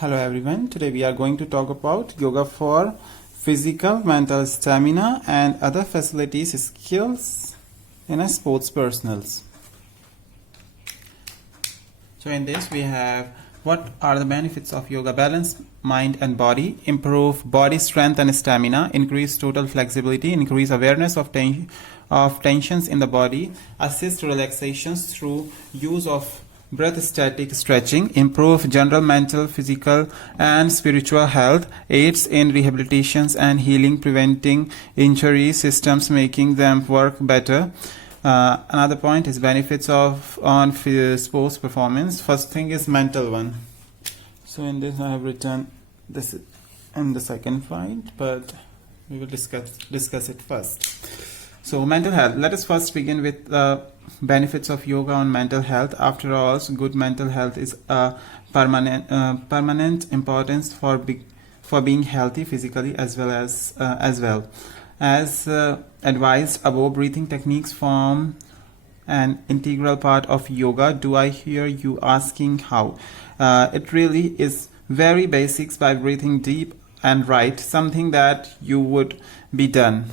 Hello everyone, today we are going to talk about yoga for physical, mental stamina and other facilities skills in a sports personals. So in this we have what are the benefits of yoga: balance mind and body, improve body strength and stamina, increase total flexibility, increase awareness of tensions in the body, assist relaxations through use of breath static stretching, improve general mental, physical and spiritual health, aids in rehabilitations and healing, preventing injury systems, making them work better. Another point is benefits of on sports performance. First thing is mental one. So in this I have written this in the second point, but we will discuss it first. So mental health. Let us first begin with the benefits of yoga on mental health. After all, good mental health is a permanent importance for being healthy physically as well as advised above. Breathing techniques form an integral part of yoga. Do I hear you asking how? It really is very basics by breathing deep and right, something that you would be done.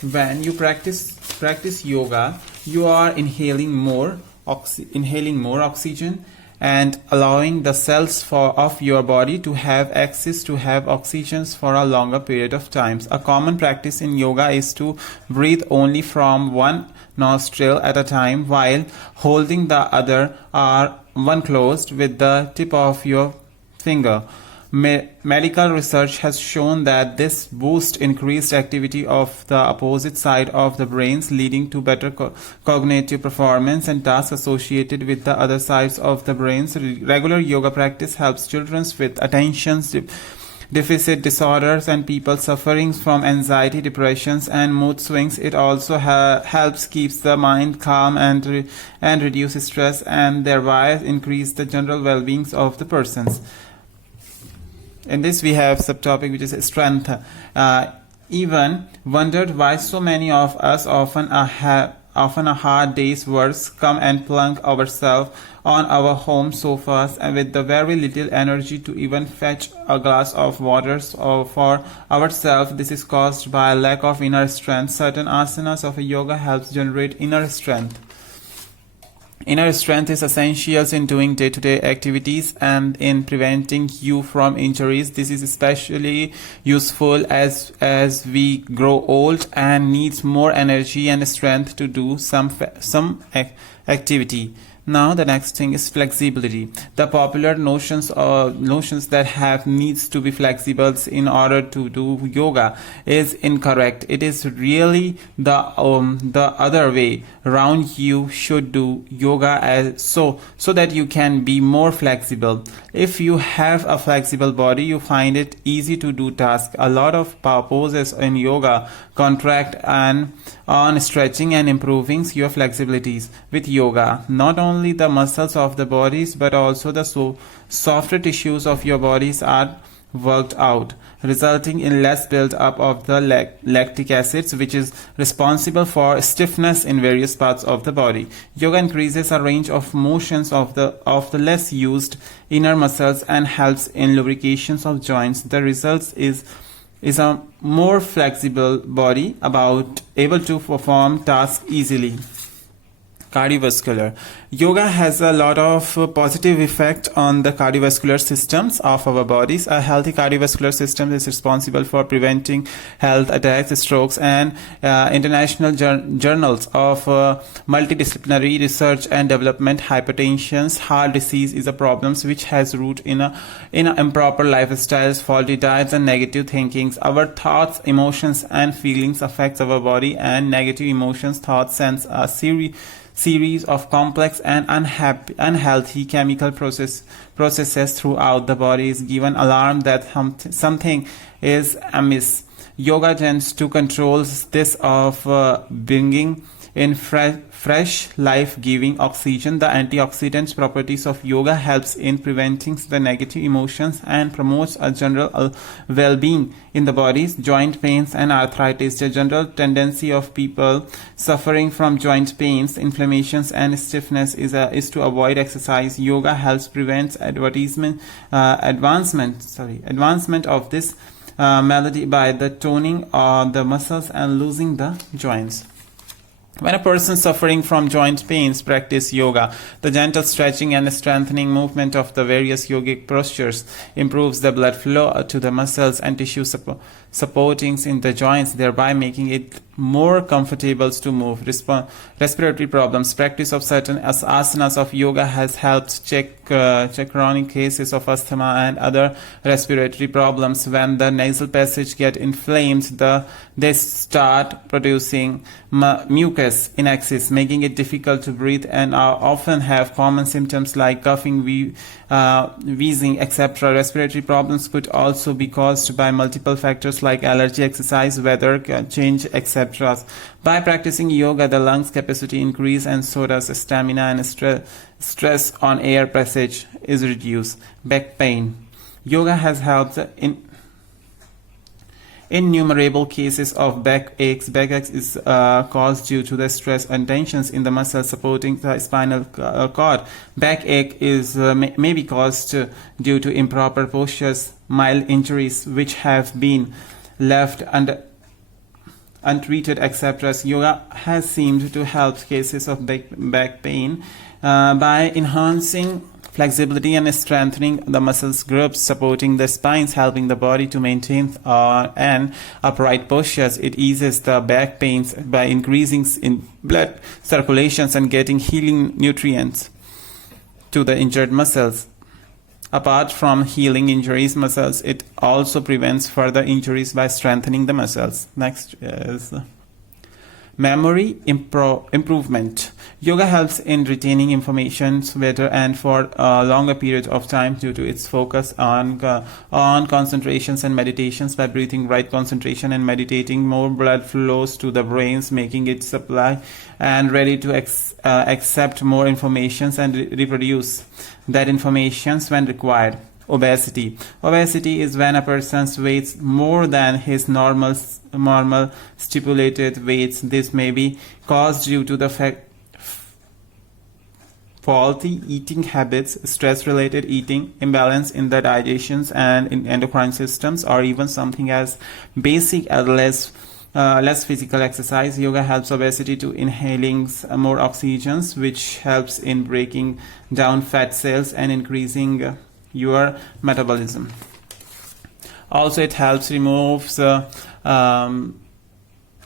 When you practice yoga, you are inhaling more oxygen and allowing the cells of your body to have access to have oxygen for a longer period of time. A common practice in yoga is to breathe only from one nostril at a time while holding the other one closed with the tip of your finger. Medical research has shown that this boosts increased activity of the opposite side of the brains, leading to better cognitive performance and tasks associated with the other sides of the brains. Regular yoga practice helps children with attention deficit disorders and people suffering from anxiety, depressions and mood swings. It also helps keeps the mind calm and reduce stress, and thereby increase the general well-being of the persons. In this we have subtopic which is strength. Even wondered why so many of us often a hard day's work come and plunk ourselves on our home sofas and with the very little energy to even fetch a glass of water for ourselves. This is caused by a lack of inner strength. Certain asanas of yoga helps generate inner strength. Inner strength is essential in doing day-to-day activities and in preventing you from injuries. This is especially useful as we grow old and needs more energy and strength to do some activity. Now the next thing is flexibility. The popular notions that have needs to be flexible in order to do yoga is incorrect. It is really the other way around. You should do yoga so that you can be more flexible. If you have a flexible body, you find it easy to do tasks. A lot of poses in yoga contract and on stretching and improving your flexibilities. With yoga, not only the muscles of the bodies but also the softer tissues of your bodies are worked out, resulting in less build-up of the lactic acids, which is responsible for stiffness in various parts of the body. Yoga increases a range of motions of the less used inner muscles and helps in lubrications of joints. The result is a more flexible body able to perform tasks easily. Cardiovascular. Yoga has a lot of positive effect on the cardiovascular systems of our bodies. A healthy cardiovascular system is responsible for preventing health attacks, strokes, and international journals of multidisciplinary research and development. Hypertension, heart disease is a problem which has root in improper lifestyles, faulty diets, and negative thinkings. Our thoughts, emotions, and feelings affects our body, and negative emotions, thoughts, sends a series of complex and unhealthy chemical processes throughout the body. Is given alarm that something is amiss. Yoga tends to control this of bringing in fresh life-giving oxygen. The antioxidant properties of yoga helps in preventing the negative emotions and promotes a general well-being in the bodies. Joint pains and arthritis. The general tendency of people suffering from joint pains, inflammations, and stiffness is to avoid exercise. Yoga helps prevent advancement of this malady by the toning of the muscles and loosening the joints. When a person suffering from joint pains practice yoga, the gentle stretching and strengthening movement of the various yogic postures improves the blood flow to the muscles and tissue supportings in the joints, thereby making it more comfortable to move. Respiratory problems. Practice of certain asanas of yoga has helped check chronic cases of asthma and other respiratory problems. When the nasal passage get inflamed, they start producing mucus in excess, making it difficult to breathe, and often have common symptoms like coughing, wheezing, etc. Respiratory problems could also be caused by multiple factors like allergy, exercise, weather change, etc. By practicing yoga, the lungs capacity increase and so does stamina, and stress on air passage is reduced. Back pain. Yoga has helped in innumerable cases of backaches. Backaches is caused due to the stress and tensions in the muscles supporting the spinal cord. Backache is may be caused due to improper postures, mild injuries which have been left untreated, etc. Yoga has seemed to help cases of back pain by enhancing flexibility and strengthening the muscles groups supporting the spines, helping the body to maintain an upright postures. It eases the back pains by increasing in blood circulations and getting healing nutrients to the injured muscles. Apart from healing injuries muscles, it also prevents further injuries by strengthening the muscles. Next is memory improvement. Yoga helps in retaining information better and for a longer period of time due to its focus on concentrations and meditations. By breathing right concentration and meditating, more blood flows to the brains, making it supply and ready to accept more information and reproduce that information when required. Obesity. Obesity is when a person weighs more than his normal stipulated weights. This may be caused due to the faulty eating habits, stress-related eating, imbalance in the digestions and in endocrine systems, or even something as basic as less physical exercise. Yoga helps obesity to inhaling more oxygens, which helps in breaking down fat cells and increasing your metabolism. Also, it helps remove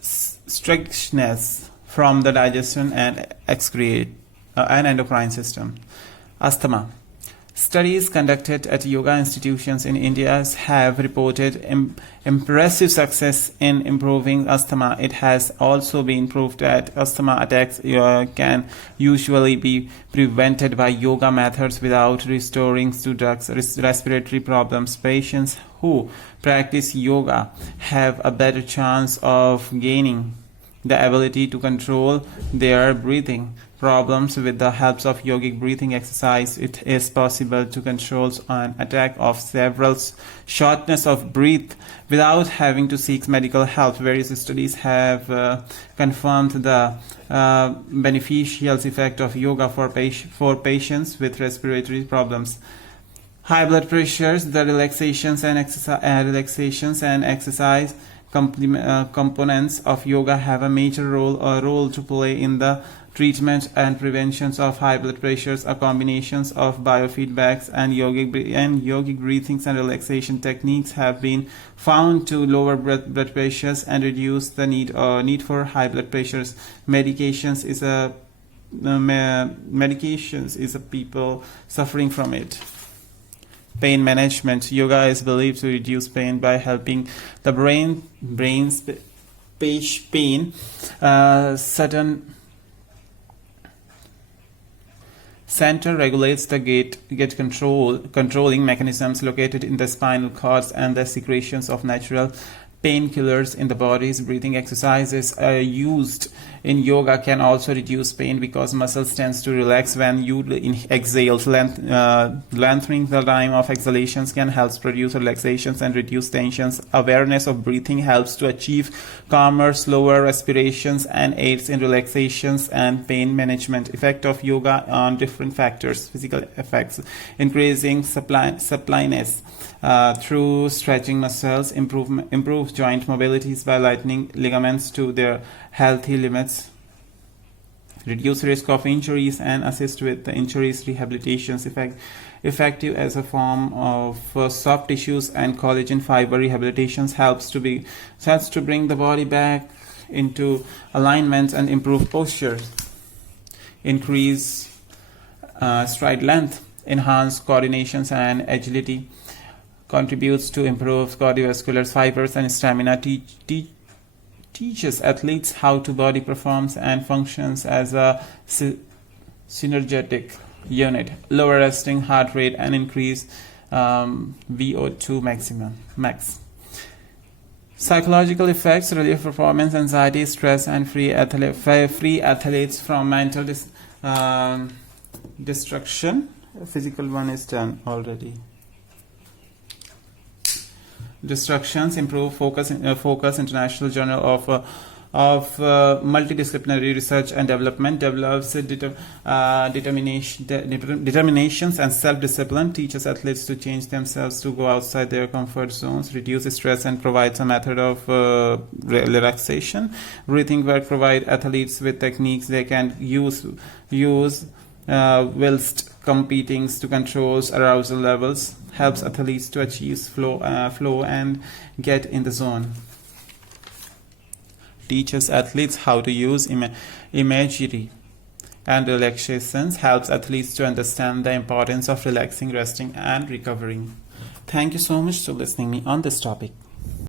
strictness from the digestion and excrete and endocrine system. Asthma. Studies conducted at yoga institutions in India have reported impressive success in improving asthma. It has also been proved that asthma attacks can usually be prevented by yoga methods without resorting to drugs. Respiratory problems. Patients who practice yoga have a better chance of gaining the ability to control their breathing problems. With the help of yogic breathing exercise, it is possible to control an attack of several shortness of breath without having to seek medical help. Various studies have confirmed the beneficial effect of yoga for patients with respiratory problems. High blood pressures. The relaxations and exercise components of yoga have a major role to play in the treatment and prevention of high blood pressures. A combinations of biofeedbacks and yogic breathings and relaxation techniques have been found to lower blood pressures and reduce the need for high blood pressures. Medications is a people suffering from it. Pain management. Yoga is believed to reduce pain by helping the brain's pain. Certain center regulates the gate controlling mechanisms located in the spinal cords and the secretions of natural painkillers in the body's breathing exercises used in yoga can also reduce pain because muscles tends to relax when you exhale. Lengthening the time of exhalations can help produce relaxations and reduce tensions. Awareness of breathing helps to achieve calmer, slower respirations and aids in relaxations and pain management. Effect of yoga on different factors. Physical effects: increasing suppleness through stretching muscles, improve joint mobilities by lightening ligaments to their healthy limits, reduce risk of injuries and assist with the injuries rehabilitations. Effective as a form of soft tissues and collagen fiber rehabilitations helps to bring the body back into alignment and improve posture. Increase stride length, enhance coordinations and agility, contributes to improve cardiovascular fibers and stamina, teaches athletes how the body performs and functions as a synergetic unit, lower resting heart rate and increase VO2 max. Psychological effects: relief performance anxiety, stress, and free athletes from mental destruction. Physical one is done already. Destructions, improve focus. International Journal of Multidisciplinary Research and Development develops determinations and self-discipline, teaches athletes to change themselves to go outside their comfort zones, reduce stress and provides a method of relaxation. Breathing work provide athletes with techniques they can use whilst competing to control arousal levels, helps athletes to achieve flow and get in the zone. Teaches athletes how to use imagery and relaxations, helps athletes to understand the importance of relaxing, resting and recovering. Thank you so much for listening me on this topic.